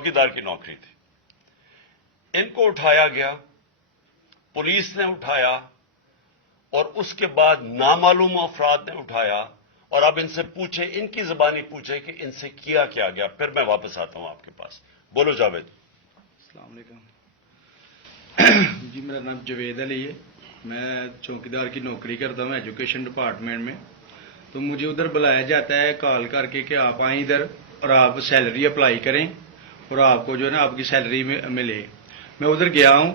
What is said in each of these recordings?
चौकीदार की नौकरी थी। इनको उठाया गया, पुलिस ने उठाया और उसके बाद नामालूम अफराद ने उठाया और अब इनसे पूछे, इनकी जुबानी पूछे कि इनसे किया क्या गया। फिर मैं वापस आता हूं आपके पास। बोलो जावेद। अस्सलाम वालेकुम जी, मेरा नाम जवेद अली है। मैं चौकीदार की नौकरी करता हूँ एजुकेशन डिपार्टमेंट में। तो मुझे उधर बुलाया जाता है कॉल करके कि आप आए इधर और आप सैलरी अप्लाई करें और आपको जो है ना आपकी सैलरी मिले। मैं उधर गया हूँ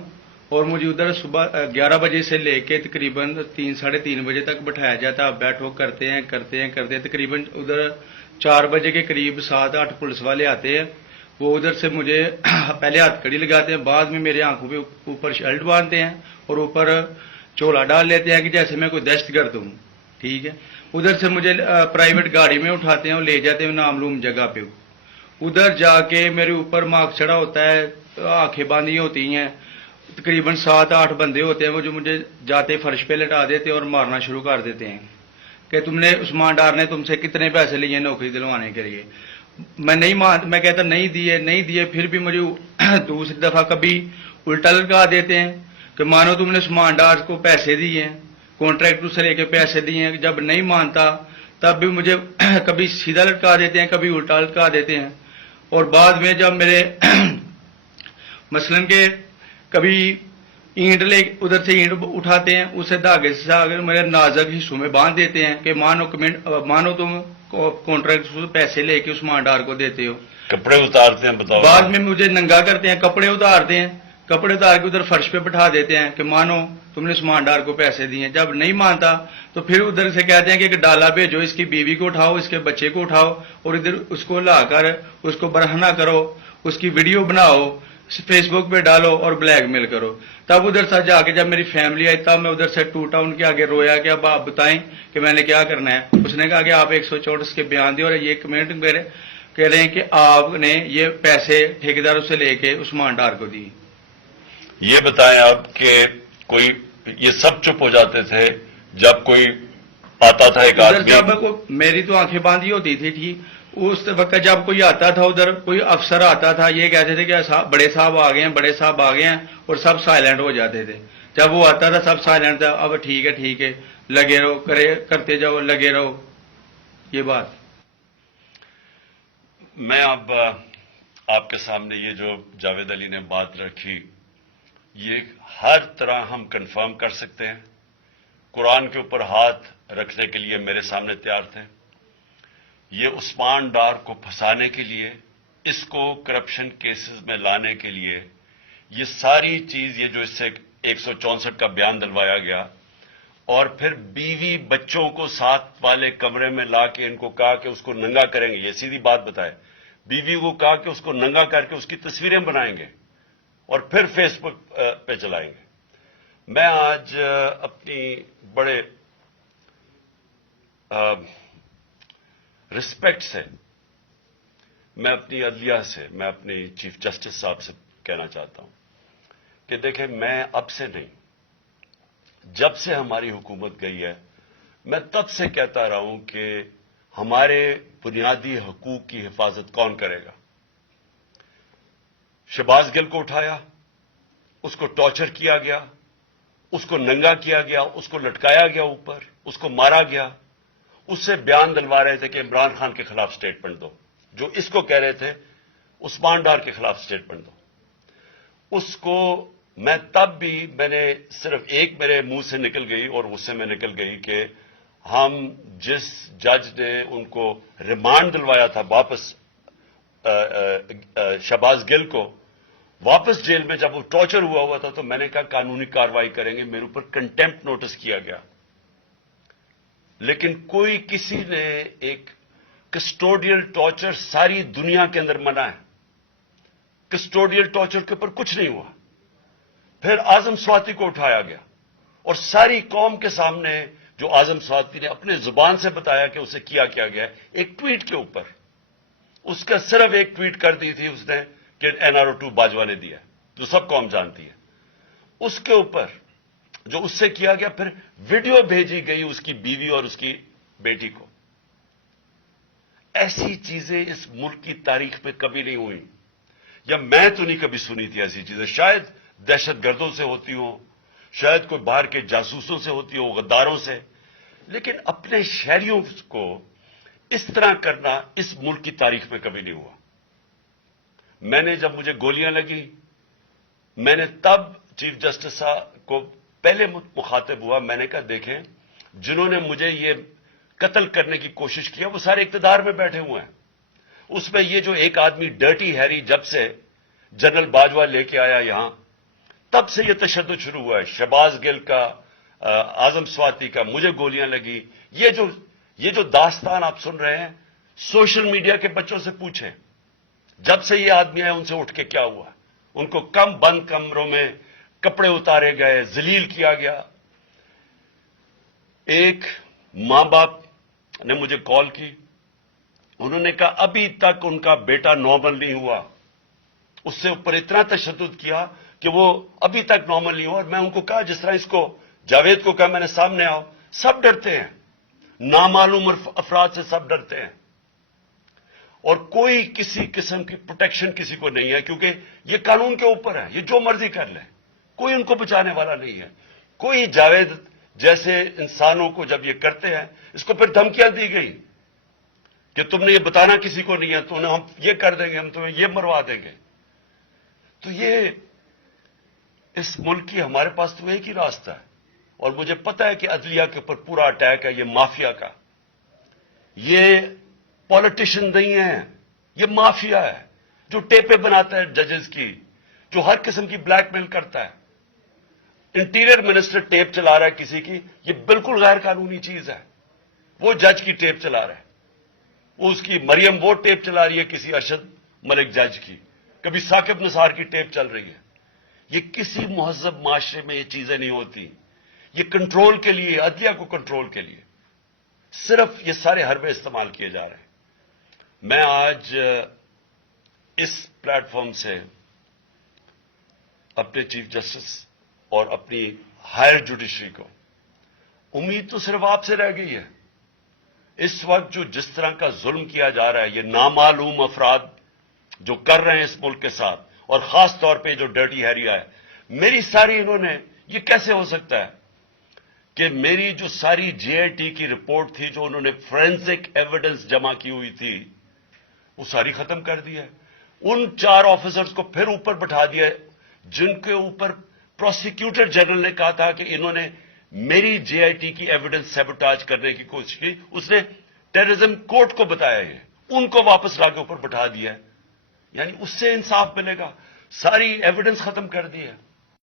और मुझे उधर सुबह 11 बजे से लेके तकरीबन 3-3:30 बजे तक बैठाया जाता है। आप बैठो, करते हैं तकरीबन उधर 4 बजे के करीब 7-8 पुलिस वाले आते हैं। वो उधर से मुझे पहले हथकड़ी लगाते हैं, बाद में मेरे आंखों पे ऊपर शर्ट बांधते हैं और ऊपर चोला डाल लेते हैं कि जैसे मैं कोई दहशतगर्द हूँ। ठीक है। उधर से मुझे प्राइवेट गाड़ी में उठाते हैं और ले जाते हैं नामालूम जगह पे। उधर जाके मेरे ऊपर मार्क्स चढ़ा होता है, आंखें बांधी होती हैं। तकरीबन 7-8 बंदे होते हैं वो जो मुझे जाते फर्श पे लटा देते हैं और मारना शुरू कर देते हैं कि तुमने उस्मान डार ने तुमसे कितने पैसे लिए नौकरी दिलवाने के लिए। मैं कहता नहीं दिए। फिर भी मुझे दूसरी दफा कभी उल्टा लटका देते हैं कि मानो तुमने उस्मान डार को पैसे दिए हैं, कॉन्ट्रैक्ट से लेके पैसे दिए हैं। जब नहीं मानता तब भी मुझे कभी सीधा लटका देते हैं, कभी उल्टा लटका देते हैं। और बाद में जब मेरे मसलन के कभी ईंट ले उधर से ईंट उठाते हैं, उसे धागे से मेरे नाजुक हिस्सों में बांध देते हैं कि मानो तुम कॉन्ट्रैक्ट से पैसे लेके उस्मान डार को देते हो। कपड़े उतारते हैं, बताओ। बाद में मुझे नंगा करते हैं, कपड़े उतारते हैं, कपड़े उतार के उधर फर्श पे बिठा देते हैं कि मानो तुमने उस्मान डार को पैसे दिए। जब नहीं मानता तो फिर उधर से कहते हैं कि डाला भेजो, इसकी बीवी को उठाओ, इसके बच्चे को उठाओ और इधर उसको लाकर उसको बरहना करो, उसकी वीडियो बनाओ, फेसबुक पे डालो और ब्लैकमेल करो। तब उधर से जाके जब मेरी फैमिली आई तब मैं उधर से टूटा, उनके आगे रोया कि अब आप बताएं कि मैंने क्या करना है। उसने कहा कि आप 164 के बयान दिए और ये कमेंट मेरे कह रहे हैं कि आपने ये पैसे ठेकेदारों से लेके उस्मान डार को दिए। ये बताएं आप कि कोई ये सब चुप हो जाते थे जब कोई आता था एक आदमी? जब मेरी तो आंखें बांधी होती थी, ठीक उस वक्त जब कोई आता था उधर कोई अफसर आता था, ये कहते थे कि बड़े साहब आ गए हैं और सब साइलेंट हो जाते थे। जब वो आता था सब साइलेंट था। अब ठीक है लगे रहो, करते जाओ, लगे रहो। ये बात मैं अब आपके सामने ये जो जावेद अली ने बात रखी, ये हर तरह हम कंफर्म कर सकते हैं। कुरान के ऊपर हाथ रखने के लिए मेरे सामने तैयार थे। ये उस्मान डार को फंसाने के लिए, इसको करप्शन केसेस में लाने के लिए, ये सारी चीज, ये जो इससे 164 का बयान दिलवाया गया और फिर बीवी बच्चों को साथ वाले कमरे में ला के इनको कहा कि उसको नंगा करेंगे। ये सीधी बात बताए, बीवी को कहा कि उसको नंगा करके उसकी तस्वीरें बनाएंगे और फिर फेसबुक पे चलाएंगे। मैं आज अपनी बड़े रिस्पेक्ट से मैं अपनी अदलिया से, मैं अपनी चीफ जस्टिस साहब से कहना चाहता हूं कि देखें, मैं अब से नहीं, जब से हमारी हुकूमत गई है, मैं तब से कहता रहा हूं कि हमारे बुनियादी हकूक की हिफाजत कौन करेगा। शहबाज गिल को उठाया, उसको टॉर्चर किया गया, उसको नंगा किया गया, उसको लटकाया गया ऊपर, उसको मारा गया। उससे बयान दिलवा रहे थे कि इमरान खान के खिलाफ स्टेटमेंट दो, जो इसको कह रहे थे उस्मान डार के खिलाफ स्टेटमेंट दो। उसको मैं तब भी, मैंने सिर्फ एक मेरे मुंह से निकल गई और उससे मैं निकल गई कि हम जिस जज ने उनको रिमांड दिलवाया था वापस, शहबाज गिल को वापस जेल में जब वो टॉर्चर हुआ था, तो मैंने कहा कानूनी कार्रवाई करेंगे। मेरे ऊपर कंटेम्प्ट नोटिस किया गया, लेकिन कोई किसी ने एक कस्टोडियल टॉर्चर सारी दुनिया के अंदर मना है, कस्टोडियल टॉर्चर के ऊपर कुछ नहीं हुआ। फिर आजम स्वाति को उठाया गया और सारी कौम के सामने जो आजम स्वाति ने अपने जुबान से बताया कि उसे किया क्या गया, एक ट्वीट के ऊपर, उसका सिर्फ एक ट्वीट कर दी थी उसने कि NRO2 बाजवा ने दिया, जो सब कौम जानती है। उसके ऊपर जो उससे किया गया, फिर वीडियो भेजी गई उसकी बीवी और उसकी बेटी को। ऐसी चीजें इस मुल्क की तारीख में कभी नहीं हुई। یا میں تو نہیں کبھی سنی تھی ایسی چیزیں. شاید دہشت گردوں سے ہوتی ہوں, شاید کوئی باہر کے جاسوسوں سے ہوتی ہو, غداروں سے, لیکن اپنے شہریوں کو اس طرح کرنا اس ملک کی تاریخ میں کبھی نہیں ہوا. میں نے جب مجھے گولیاں لگی, میں نے تب چیف جسٹس صاحب کو پہلے مخاطب ہوا. میں نے کہا دیکھیں, جنہوں نے مجھے یہ قتل کرنے کی کوشش کیا وہ سارے اقتدار میں بیٹھے ہوئے ہیں. اس میں یہ جو ایک آدمی ڈرٹی ہیری جب سے جنرل باجوہ لے کے آیا یہاں, تب سے یہ تشدد شروع ہوا ہے. شہباز گل کا, اعظم سواتی کا, مجھے گولیاں لگی. یہ جو داستان آپ سن رہے ہیں, سوشل میڈیا کے بچوں سے پوچھیں, جب سے یہ آدمی آئے ان سے اٹھ کے کیا ہوا. ان کو بند کمروں میں کپڑے اتارے گئے, ذلیل کیا گیا. ایک ماں باپ نے مجھے کال کی, انہوں نے کہا ابھی تک ان کا بیٹا نارمل نہیں ہوا. اس سے اوپر اتنا تشدد کیا کہ وہ ابھی تک نارمل نہیں ہوا. اور میں ان کو کہا, جس طرح اس کو جاوید کو کہا میں نے سامنے آؤ, سب ڈرتے ہیں, نامعلوم افراد سے سب ڈرتے ہیں, اور کوئی کسی قسم کی پروٹیکشن کسی کو نہیں ہے, کیونکہ یہ قانون کے اوپر ہے, یہ جو مرضی کر لیں, کوئی ان کو بچانے والا نہیں ہے. کوئی جاوید جیسے انسانوں کو جب یہ کرتے ہیں, اس کو پھر دھمکیاں دی گئی کہ تم نے یہ بتانا کسی کو نہیں ہے, تو ہم یہ کر دیں گے, ہم تمہیں یہ مروا دیں گے. تو یہ اس ملک کی ہمارے پاس تو ایک ہی راستہ ہے, اور مجھے پتا ہے کہ عدلیہ کے اوپر پورا اٹیک ہے یہ مافیا کا. یہ پالیٹیشین نہیں ہے, یہ مافیا ہے جو ٹیپیں بناتا ہے ججز کی, جو ہر قسم کی بلیک میل کرتا ہے. انٹیریئر منسٹر ٹیپ چلا رہا ہے کسی کی, یہ بالکل غیر قانونی چیز ہے. وہ جج کی ٹیپ چلا رہا ہے, وہ اس کی مریم وہ ٹیپ چلا رہی ہے کسی ارشد ملک جج کی, کبھی ثاقب نثار کی ٹیپ چل رہی ہے. یہ کسی مہذب معاشرے میں یہ چیزیں نہیں ہوتی. یہ کنٹرول کے لیے, عدلیہ کو کنٹرول کے لیے صرف یہ سارے حربے استعمال کیے جا رہے ہیں. میں آج اس پلیٹ فارم سے اپنے چیف جسٹس اور اپنی ہائر جوڈیشری کو امید تو صرف آپ سے رہ گئی ہے. اس وقت جو جس طرح کا ظلم کیا جا رہا ہے, یہ نامعلوم افراد جو کر رہے ہیں اس ملک کے ساتھ, اور خاص طور پہ جو ڈرٹی ہیریا ہے, میری ساری انہوں نے, یہ کیسے ہو سکتا ہے کہ میری جو ساری جے آئی ٹی کی رپورٹ تھی, جو انہوں نے فورینسک ایویڈنس جمع کی ہوئی تھی, وہ ساری ختم کر دی ہے. ان 4 آفیسرز کو پھر اوپر بٹھا دیا جن کے اوپر پروسیکیوٹر جنرل نے کہا تھا کہ انہوں نے میری جے آئی ٹی کی ایویڈنس سیبوٹاج کرنے کی کوشش کی. اس نے ٹیررزم کورٹ کو بتایا, یہ ان کو واپس لا کے اوپر بٹھا دیا ہے. یعنی اس سے انصاف ملے گا. ساری ایویڈنس ختم کر دی ہے.